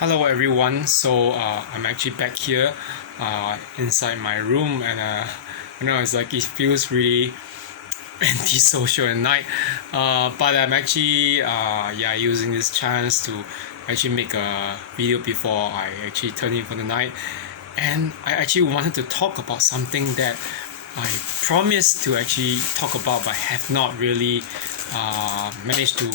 Hello everyone. I'm actually back here inside my room, and it's like it feels really antisocial at night. But I'm actually using this chance to actually make a video before I actually turn in for the night. And I actually wanted to talk about something that I promised to actually talk about, but have not really managed to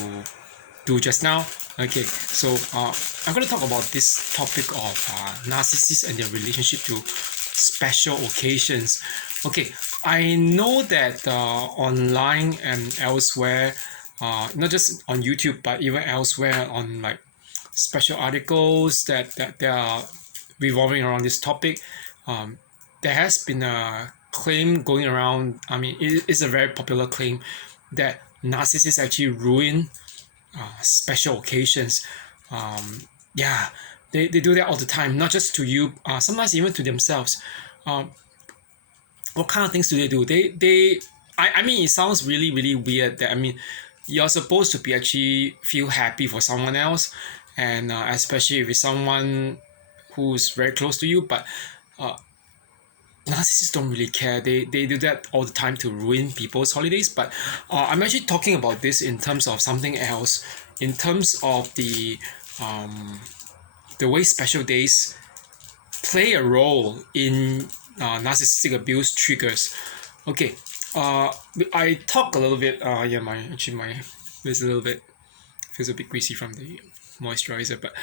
do just now. Okay, I'm going to talk about this topic of narcissists and their relationship to special occasions. Okay, I know that online and elsewhere, not just on YouTube but even elsewhere on like special articles that they are revolving around this topic. Um, there has been a claim going around. I mean, it's a very popular claim that narcissists actually ruin special occasions. Yeah, they do that all the time, not just to you, sometimes even to themselves. Um, what kind of things do they do? I mean, it sounds really, really weird that, I mean, you're supposed to be actually feel happy for someone else, and especially if it's someone who's very close to you, but uh, narcissists don't really care. They do that all the time to ruin people's holidays. But I'm actually talking about this in terms of something else, in terms of um, the way special days play a role in narcissistic abuse triggers. Okay, uh, I talk a little bit. My face a little bit feels a bit greasy from the moisturizer, but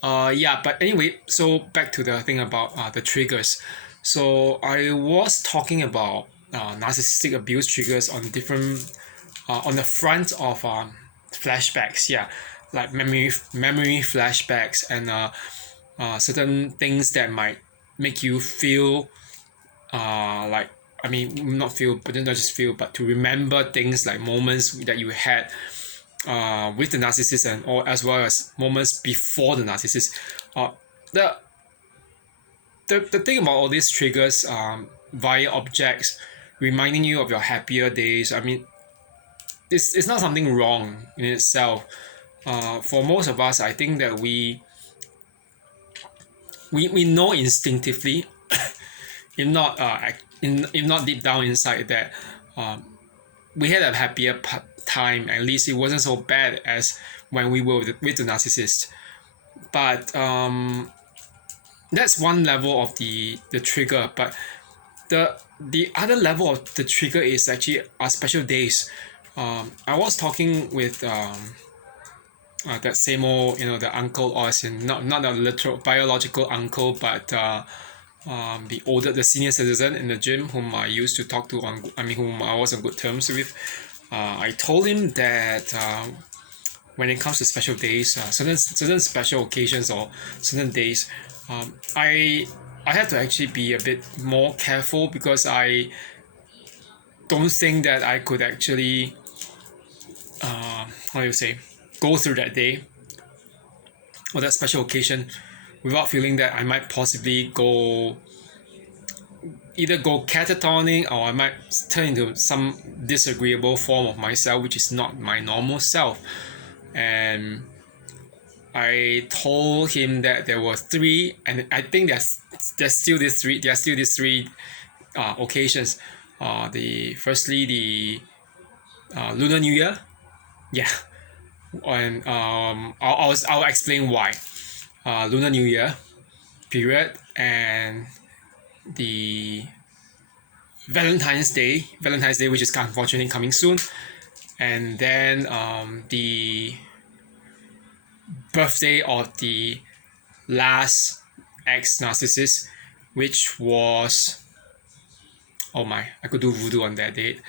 but anyway, so back to the thing about the triggers. So I was talking about narcissistic abuse triggers on different on the front of flashbacks, yeah, like memory flashbacks, and certain things that might make you feel like, I mean, not feel, but not just feel, but to remember things like moments that you had with the narcissist, and or as well as moments before the narcissist. Uh, the the thing about all these triggers via objects reminding you of your happier days, I mean, it's not something wrong in itself. For most of us, I think that we know instinctively, if not if not deep down inside, that um, we had a happier time. At least it wasn't so bad as when we were with the narcissist. But that's one level of the trigger. But the other level of the trigger is actually our special days. I was talking with that same old, the uncle, or as in not a literal biological uncle, but the senior citizen in the gym whom I used to talk to whom I was on good terms with. I told him that when it comes to special days, certain special occasions or certain days, I have to actually be a bit more careful, because I don't think that I could actually how do you say, go through that day or that special occasion without feeling that I might possibly either go catatonic, or I might turn into some disagreeable form of myself, which is not my normal self. And I told him that there were three, and I think there's still these three. There are still these three occasions. The firstly the Lunar New Year, yeah, and I'll explain why. Lunar New Year period, and the Valentine's Day, which is unfortunately coming soon, and then the birthday of the last ex narcissist, which was, oh my, I could do voodoo on that date.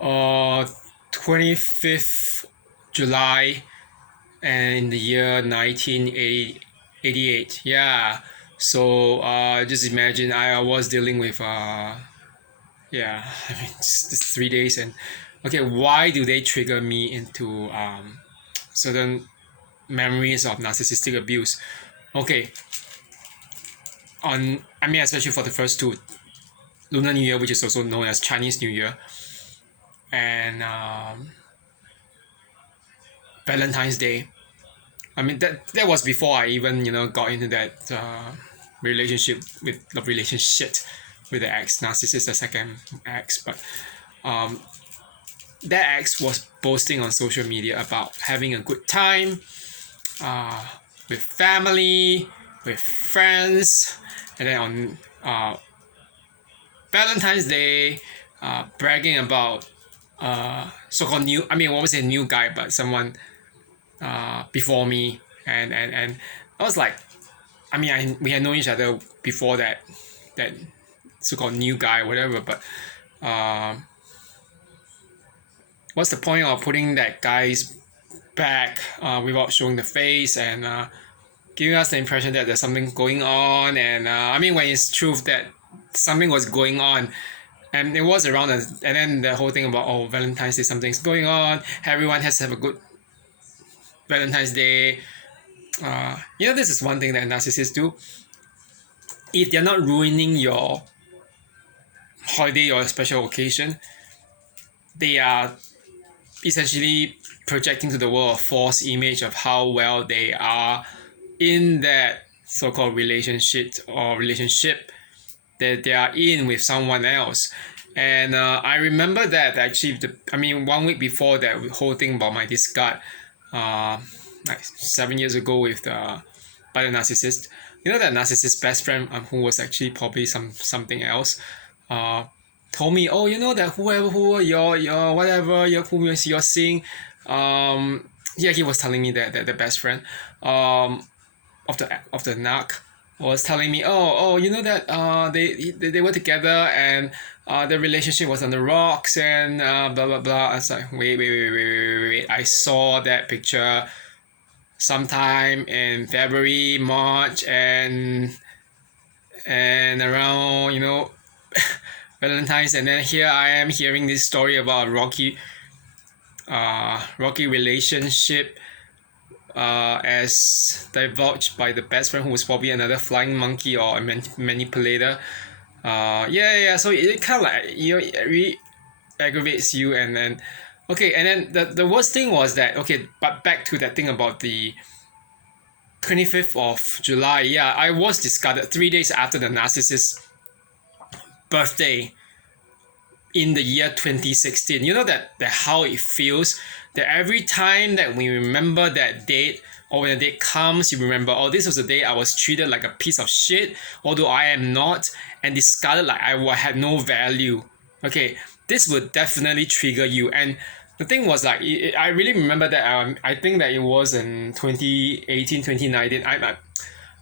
25th July, and in the year 1988. Yeah. So just imagine, I was dealing with yeah, I mean, just 3 days. And okay, why do they trigger me into certain memories of narcissistic abuse? Okay, I mean, especially for the first two, Lunar New Year, which is also known as Chinese New Year, and Valentine's Day. I mean that was before I even got into that relationship with the ex narcissist, the second ex. But um, that ex was posting on social media about having a good time uh, with family, with friends, and then on Valentine's Day, bragging about so-called new. I mean, what was a new guy, but someone before me, and I was like, I mean, we had known each other before that so-called new guy, whatever. But what's the point of putting that guy's back without showing the face and giving us the impression that there's something going on? And I mean, when it's truth that something was going on, and it was around us, and then the whole thing about Valentine's Day, something's going on. Everyone has to have a good Valentine's Day. This is one thing that narcissists do. If they're not ruining your holiday or special occasion, they are essentially projecting to the world a false image of how well they are in that so-called relationship that they are in with someone else. And I remember that actually, 1 week before that whole thing about my discard, like 7 years ago with by the narcissist. That narcissist best friend who was actually probably something else. Told me, that who your whatever who you're seeing, he was telling me that the best friend of the narc was telling me, that they were together and the relationship was on the rocks and blah blah blah. I was like, wait. I saw that picture sometime in February, March, and around Valentine's, and then here I am hearing this story about rocky relationship as divulged by the best friend, who was probably another flying monkey or a manipulator. So it kind of like it really aggravates you. And then okay, and then the worst thing was that, okay, but back to that thing about the 25th of July. Yeah, I was discarded 3 days after the narcissist's birthday in the year 2016. That how it feels, that every time that we remember that date, or when the date comes, you remember, this was the day I was treated like a piece of shit, although I am not, and discarded like I had no value. Okay, this would definitely trigger you. And the thing was, like, I really remember that I think that it was in 2018, 2019.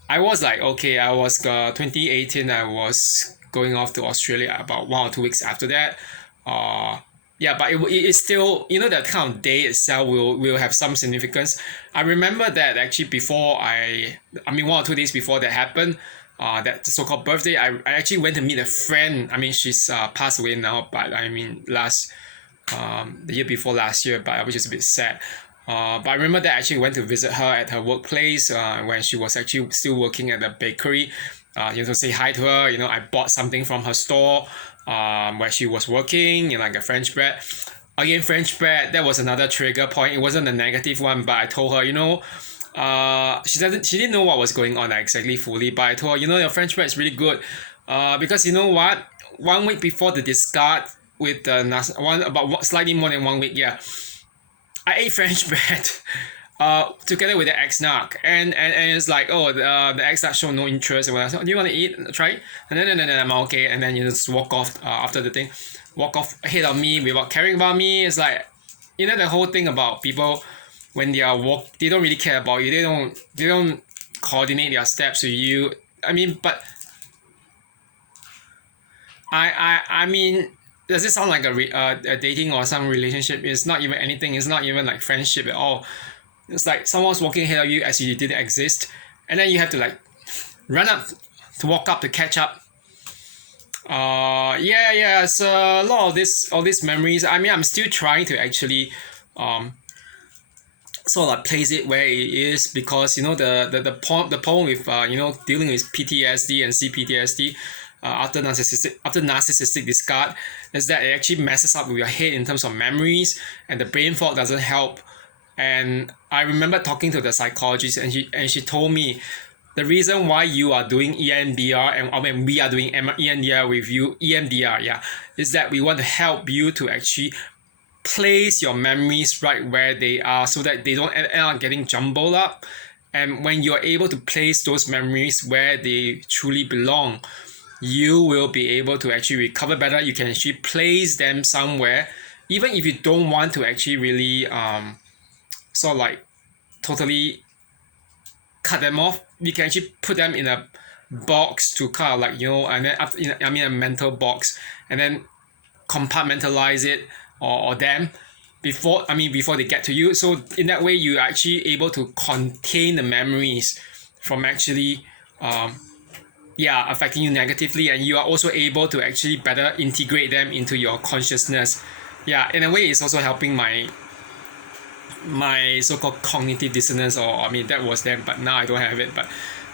I was like, okay, I was 2018, I was going off to Australia about 1 or 2 weeks after that. But it's still, that kind of day itself will have some significance. I remember that actually before 1 or 2 days before that happened, that so-called birthday, I actually went to meet a friend. I mean, she's passed away now, but I mean the year before last year, but which is a bit sad. But I remember that I actually went to visit her at her workplace when she was actually still working at the bakery. To say hi to her. I bought something from her store where she was working, like a French bread. Again, French bread, that was another trigger point. It wasn't a negative one, but I told her, she didn't know what was going on exactly fully, but I told her, your French bread is really good. Because you know what? 1 week before the discard with the slightly more than 1 week, yeah, I ate French bread together with the ex-narc, and it's like, the ex-narc showed no interest, and when I said, do you want to eat, try it? And then I'm okay, and then you just walk off after the thing, walk off ahead of me without caring about me. It's like, the whole thing about people, when they don't really care about you, they don't coordinate their steps with you. I mean, but I mean, does it sound like a dating or some relationship? It's not even anything. It's not even like friendship at all. It's like someone's walking ahead of you as you didn't exist, and then you have to like run up to walk up to catch up. So a lot of all these memories. I mean, I'm still trying to actually sort of like place it where it is, because the problem with dealing with PTSD and CPTSD after narcissistic discard is that it actually messes up with your head in terms of memories, and the brain fog doesn't help And I remember talking to the psychologist, and she told me the reason why you are doing EMDR, and I mean we are doing EMDR with you, EMDR, yeah, is that we want to help you to actually place your memories right where they are, so that they don't end up getting jumbled up. And when you're able to place those memories where they truly belong, you will be able to actually recover better. You can actually place them somewhere, even if you don't want to actually really sort of like totally cut them off. You can actually put them in a box to kind of like, and then after, I mean a mental box, and then compartmentalize it, or them before they get to you. So in that way, you're actually able to contain the memories from actually affecting you negatively, and you are also able to actually better integrate them into your consciousness. Yeah, in a way, it's also helping my so-called cognitive dissonance, or I mean that was then, but now I don't have it. But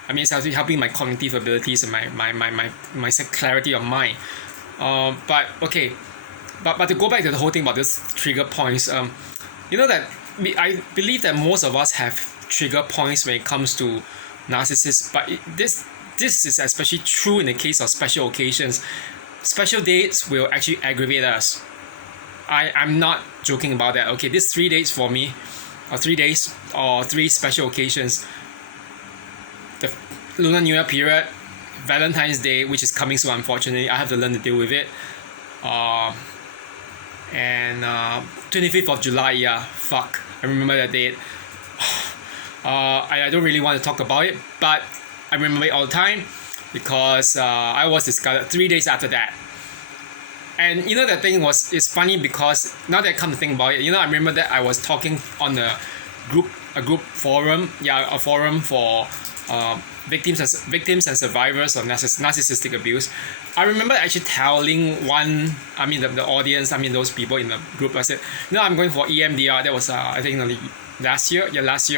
I mean, it's actually helping my cognitive abilities and my clarity of mind. But okay, but to go back to the whole thing about this trigger points, that I believe that most of us have trigger points when it comes to narcissists. But this is especially true in the case of special occasions. Special dates will actually aggravate us. I'm not joking about that. Okay, this 3 days for me, or 3 days, or 3 special occasions. The Lunar New Year period, Valentine's Day, which is coming soon, unfortunately. I have to learn to deal with it. And 25th of July, yeah, fuck. I remember that date. I don't really want to talk about it, but I remember it all the time because I was discarded 3 days after that. And the thing it's funny because now that I come to think about it, I remember that I was talking on a group forum, a forum for victims and survivors of narcissistic abuse. I remember actually telling the audience, those people in the group, I said, I'm going for EMDR. That was I think last year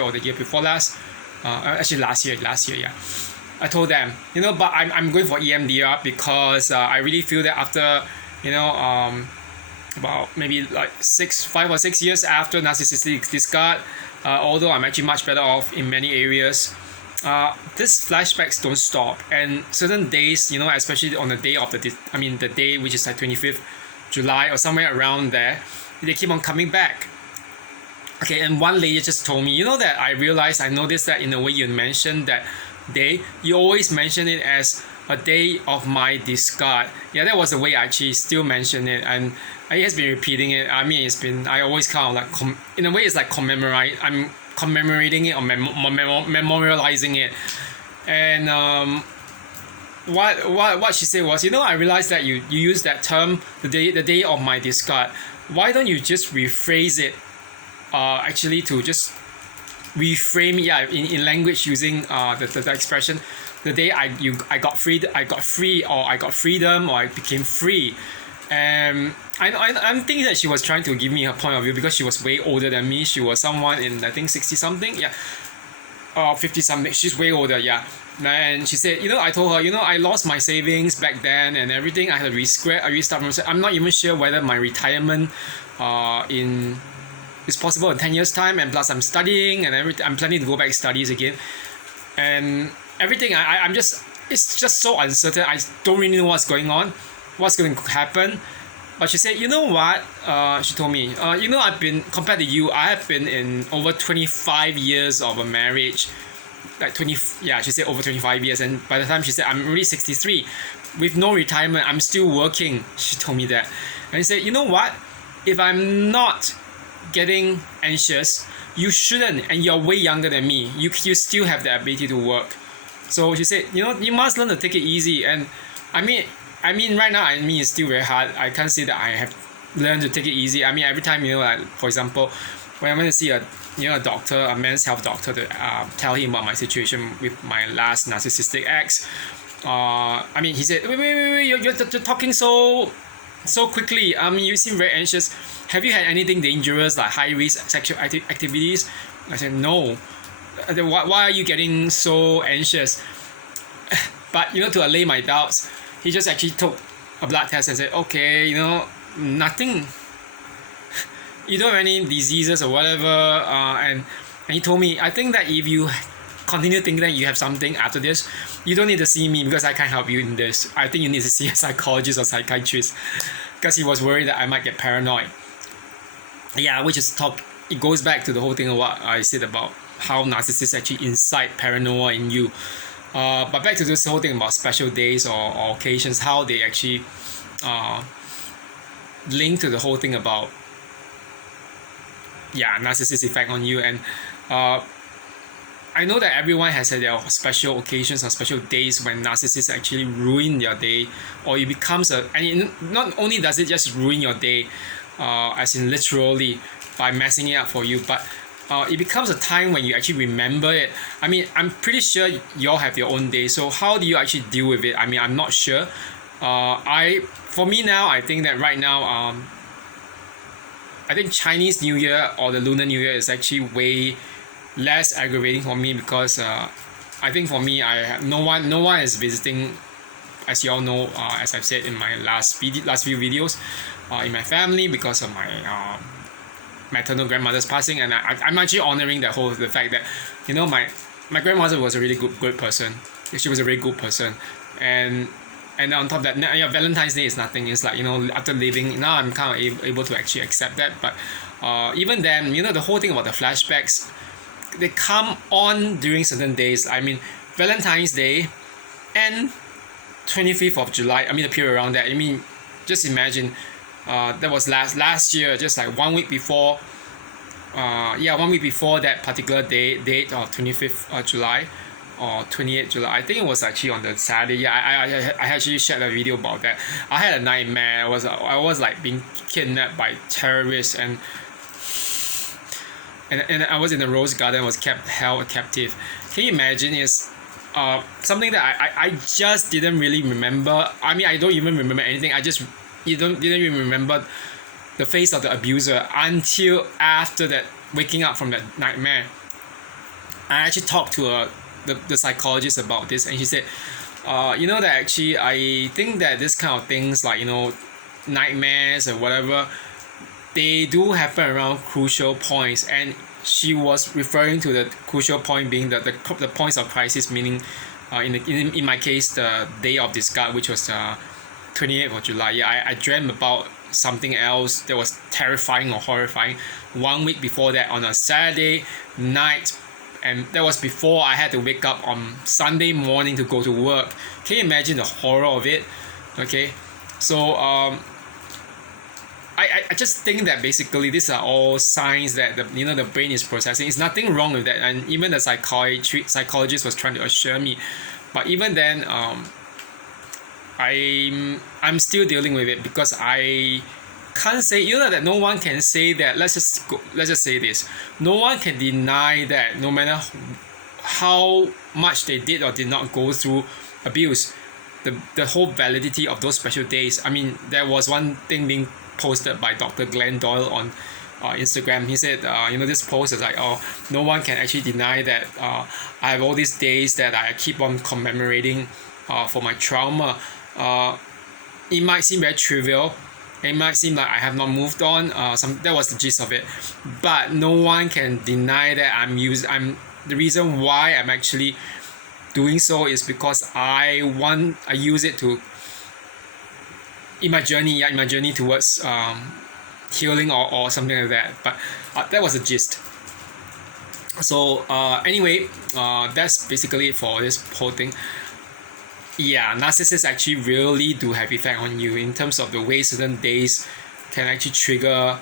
or the year before last. Actually last year, yeah. I told them, but I'm going for EMDR because I really feel that after about maybe like 5 or 6 years after narcissistic discard, although I'm actually much better off in many areas, these flashbacks don't stop. And certain days, especially on the day of the day which is like 25th July or somewhere around there, they keep on coming back. Okay, and one lady just told me, that I noticed that in the way you mentioned that day, you always mention it as a day of my discard. Yeah, that was the way I actually still mention it, and I has been repeating it. I always kind of like in a way it's like I'm commemorating it or memorializing it. And what she said was, I realized that you use that term, the day of my discard. Why don't you just rephrase it? Actually, to just reframe in language using the expression, the day I got free, or I got freedom, or I became free. And I'm thinking that she was trying to give me her point of view because she was way older than me. She was someone in, I think, 60 something, 50 something. She's way older, yeah. And she said, I told her, I lost my savings back then and everything. I had to restart from. I'm not even sure whether my retirement is possible in 10 years time, and plus I'm studying and everything. I'm planning to go back studies again, and everything. It's just so uncertain. I don't really know what's going on, what's going to happen. But she said, what? She told me, I've been, compared to you, I have been in over 25 years of a marriage. Like 20, yeah, she said over 25 years. And by the time she said, I'm already 63, with no retirement, I'm still working. She told me that. And she said, what? If I'm not getting anxious, you shouldn't, and you're way younger than me. You still have the ability to work. So she said, you must learn to take it easy. And I mean right now, it's still very hard. I can't say that I have learned to take it easy. Every time, like, for example, when I went to see a doctor, a men's health doctor, to tell him about my situation with my last narcissistic ex, he said, wait, you're talking so quickly. You seem very anxious. Have you had anything dangerous, like high risk sexual activities? I said, no. Why are you getting so anxious? But to allay my doubts, he just actually took a blood test and said, okay, nothing you don't have any diseases or whatever, and he told me, I think that if you continue thinking that you have something after this, you don't need to see me because I can't help you in this. I think you need to see a psychologist or psychiatrist, because he was worried that I might get paranoid. Yeah, which is it goes back to the whole thing of what I said about how narcissists actually incite paranoia in you. But back to this whole thing about special days or occasions, how they actually link to the whole thing about narcissist effect on you. And I know that everyone has had their special occasions or special days when narcissists actually ruin their day, or it becomes not only does it just ruin your day, as in literally by messing it up for you, but it becomes a time when you actually remember it. I mean, I'm pretty sure you all have your own day, so how do you actually deal with it? I mean, I'm not sure. For me now, I think that right now, I think Chinese New Year or the Lunar New Year is actually way less aggravating for me, because I think for me, no one is visiting, as you all know, as I've said in my last few videos, in my family, because of my maternal grandmother's passing. And I'm actually honoring the fact that, you know, my grandmother was a really good person. She was a very good person, and on top of that, Valentine's Day is nothing. It's like, you know, after living now, I'm kind of able to actually accept that. But even then, you know, the whole thing about the flashbacks, they come on during certain days. I mean, Valentine's Day and 25th of July, I mean, the period around that. I mean, just imagine, that was last year, just like 1 week before, 1 week before that particular date of 25th of July or 28th July. I think it was actually on the Saturday. Yeah, I actually shared a video about that. I had a nightmare. I was like being kidnapped by terrorists, and I was in the Rose Garden, was held captive. Can you imagine? Is something that I just didn't really remember. I mean, I don't even remember anything. Didn't even remember the face of the abuser until after that, waking up from that nightmare. I actually talked to the psychologist about this, and she said, you know, that actually I think that this kind of things, like, you know, nightmares or whatever, they do happen around crucial points. And she was referring to the crucial point being the points of crisis, meaning in my case, the day of discard, which was 28th of July. Yeah, I dreamt about something else that was terrifying or horrifying 1 week before that, on a Saturday night, and that was before I had to wake up on Sunday morning to go to work. Can you imagine the horror of it? Okay, so I just think that basically these are all signs that the brain is processing. It's nothing wrong with that, and even the psychologist was trying to assure me. But even then, I'm still dealing with it, because I can't say, you know, that no one can say that. Let's just say this: no one can deny that no matter how much they did or did not go through abuse, the whole validity of those special days. I mean, there was one thing being posted by Dr. Glenn Doyle on Instagram. He said, this post is like, oh, no one can actually deny that I have all these days that I keep on commemorating for my trauma. It might seem very trivial. It might seem like I have not moved on. That was the gist of it. But no one can deny that I'm the reason why I'm actually doing so is because I use it to in my journey towards healing or something like that. But that was the gist. So anyway, that's basically it for this whole thing. Yeah, narcissists actually really do have effect on you in terms of the way certain days can actually trigger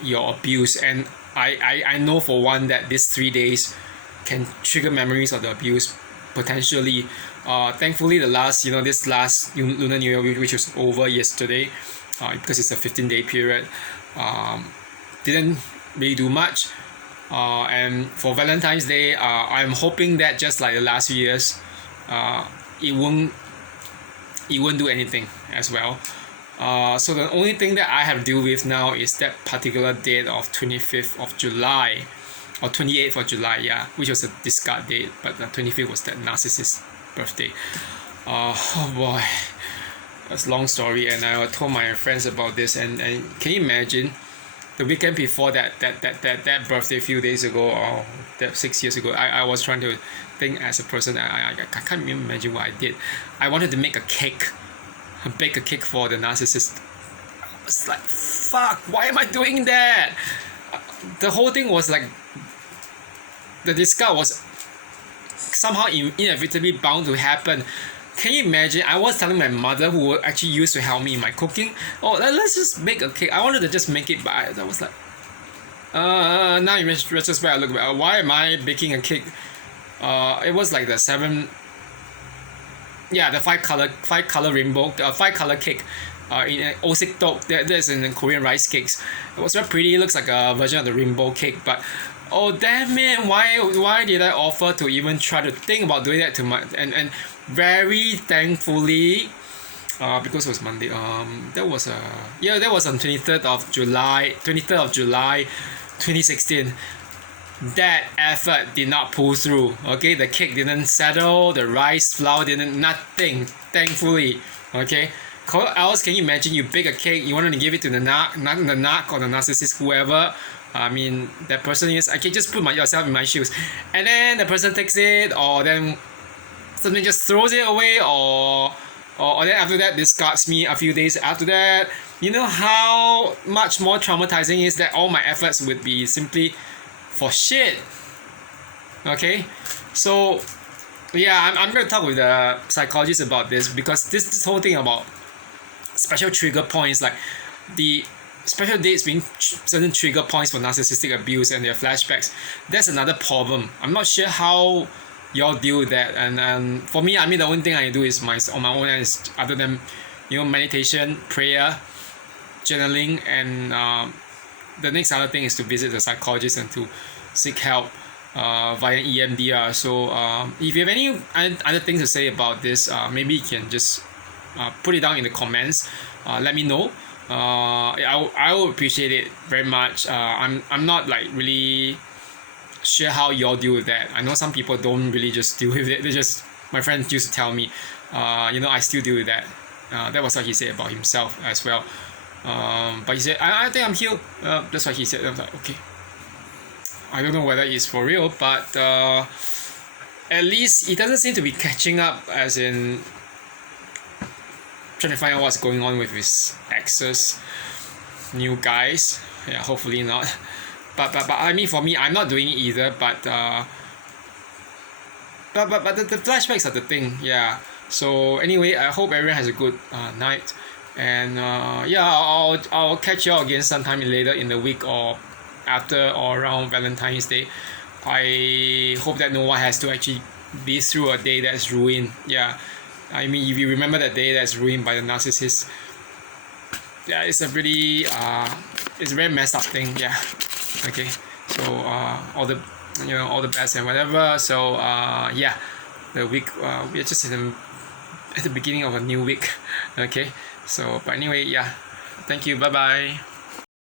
your abuse. And I know for one that these 3 days can trigger memories of the abuse potentially. Thankfully, this last Lunar New Year, which was over yesterday, because it's a 15-day period, didn't really do much. And for Valentine's Day, I'm hoping that just like the last few years, it won't do anything as well. So the only thing that I have to deal with now is that particular date of 25th of July or 28th of July, which was a discard date, but the 25th was that narcissist birthday. Oh boy, that's a long story, and I told my friends about this, and can you imagine the weekend before that birthday a few days ago, or that 6 years ago, I was trying to think as a person. I can't even imagine what I did. I wanted to make a cake, bake a cake for the narcissist. I was like, fuck, why am I doing that? The whole thing was like, the discard was somehow inevitably bound to happen. Can you imagine? I was telling my mother, who actually used to help me in my cooking, oh, let's just make a cake. I wanted to just make it, but I was like, now in retrospect, I look back, why am I baking a cake? It was like the five color rainbow, five color cake. In osik tok, that's in Korean rice cakes. It was very pretty. It looks like a version of the rainbow cake, but oh damn it! Why did I offer to even try to think about doing that to my and very thankfully, because it was Monday. That was on 23rd of July, 2016. That effort did not pull through. Okay, the cake didn't settle, the rice flour didn't, nothing. Thankfully, okay. Else, can you imagine? You bake a cake, you wanted to give it to the narc or the narcissist, whoever. I mean, that person is. I can just put yourself in my shoes, and then the person takes it, or then something just throws it away, or then after that discards me a few days after that. You know how much more traumatizing is that? All my efforts would be simply for shit. Okay, so yeah, I'm going to talk with the psychologist about this, because this whole thing about special trigger points, like the special dates being certain trigger points for narcissistic abuse and their flashbacks, that's another problem. I'm not sure how y'all deal with that. And for me, I mean, the only thing I do is on my own is, other than meditation, prayer, journaling, and the next other thing is to visit the psychologist and to seek help via EMDR. So if you have any other things to say about this, maybe you can just put it down in the comments. Let me know. I will appreciate it very much. I'm not like really sure how y'all deal with that. I know some people don't really just deal with it. They just, my friend used to tell me, I still deal with that. That was what he said about himself as well. But he said, I think I'm healed. That's what he said. I was like, okay. I don't know whether it's for real, but at least he doesn't seem to be catching up, as in trying to find out what's going on with his exes, new guys. Yeah, hopefully not. But I mean, for me, I'm not doing it either. But the flashbacks are the thing. Yeah. So anyway, I hope everyone has a good night, and I'll catch you all again sometime later in the week, or after or around Valentine's Day. I hope that no one has to actually be through a day that's ruined. Yeah. I mean, if you remember that day that's ruined by the narcissist, yeah, it's a really it's a very messed up thing. Yeah. Okay. So all the best and whatever. So the week we're just at the beginning of a new week. Okay. So but anyway, yeah. Thank you. Bye bye.